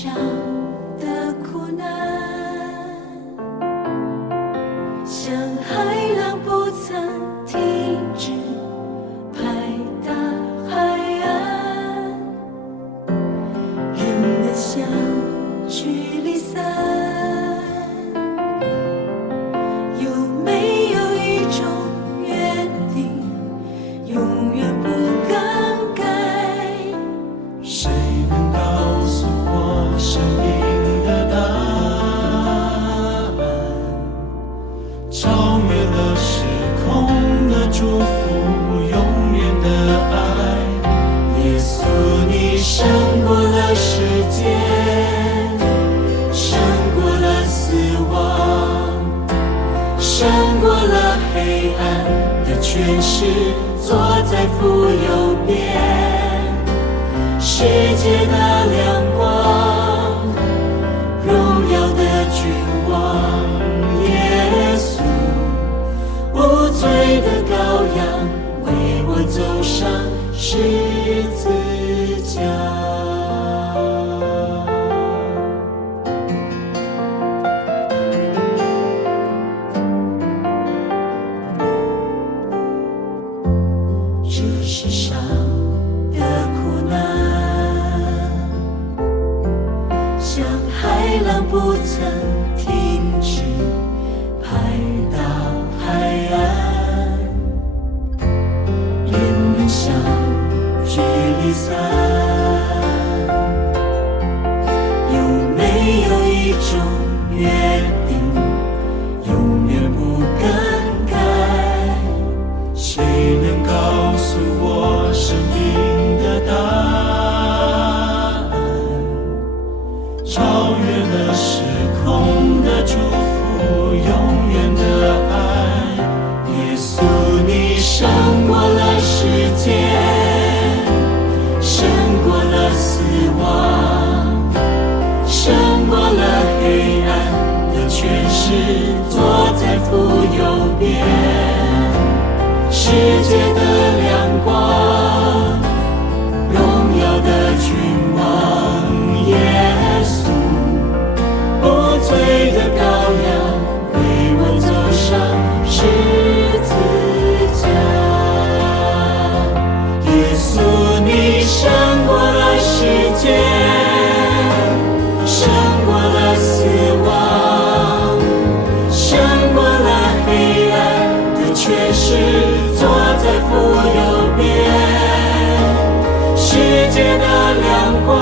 上的苦难，像海浪不曾停止拍打海岸，人们相聚离散，有没有一种约定永远不更改？谁能告诉我生命的答案？超越了时空的祝福，永远的爱。耶稣，你胜过了世界，胜过了死亡，胜过了黑暗的权势，坐在父右边。世界的亮光，荣耀的君王，耶稣，无罪的羔羊，为我走上十字架。这世上的苦难，像海浪不曾停止拍打海岸，人们相聚离散，有没有一种约定永远不更改？谁能告诉我生命的答案？超越了时空的祝福，永远的爱。耶稣，你胜过了世界，胜过了死亡，胜过了黑暗的权势，坐在父右边。世界的亮光，荣耀的君王，耶稣，无罪的羔羊，为我走上十字架。耶稣，你胜过了世界，胜过了死亡，胜过了黑暗的权势，坐在父右边。世界的亮光，